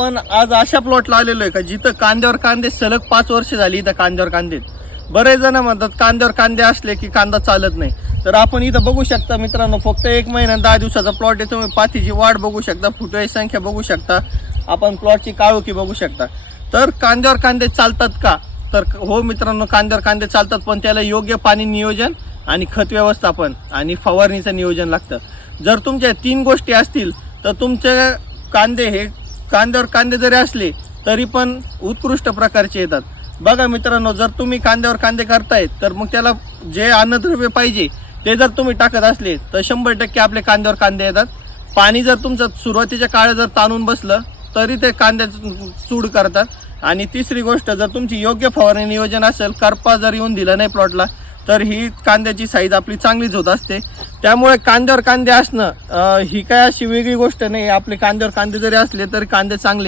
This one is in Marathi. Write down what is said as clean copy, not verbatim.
आपण आज अशा प्लॉटला आलेलो आहे का जिथं कांद्यावर कांदे सलग 5 वर्ष झाली. इथं कांद्यावर कांदे, बरेच जण म्हणतात कांद्यावर कांदे असले की कांदा चालत नाही. तर आपण इथं बघू शकता मित्रांनो, फक्त 1 महिना 10 दिवसाचा प्लॉट आहे. तुम्ही पातीची वाढ बघू शकता, फुटव्याची संख्या बघू शकता, आपण प्लॉटची काळोखी बघू शकता. तर कांद्यावर कांदे चालतात का? तर हो मित्रांनो, कांद्यावर कांदे चालतात, पण त्याला योग्य पाणी नियोजन आणि खत व्यवस्थापन आणि फवारणीचं नियोजन लागतं. जर तुमच्या 3 गोष्टी असतील तर तुमचे कांदे हे कांद्यावर कांदे जरी असले तरी पण उत्कृष्ट प्रकारचे येतात. बघा मित्रांनो, जर तुम्ही कांद्यावर कांदे करतायत तर मग त्याला जे अन्नद्रव्य पाहिजे ते जर तुम्ही टाकत असले तर 100% आपले कांद्यावर कांदे येतात. पाणी जर तुमचं सुरुवातीच्या काळात जर ताणून बसलं तरी ते कांद्याचं सूड करतात. आणि तिसरी गोष्ट, जर तुमची योग्य फवारणी नियोजन असेल, करपा जर येऊन दिला नाही प्लॉटला, तर ही कांद्याची साईज आपली चांगलीच होत असते. त्यामुळे कांद्यावर कांदे असणं ही काय अशी वेगळी गोष्ट नाही. आपले कांद्यावर कांदे जरी असले तरी कांदे चांगले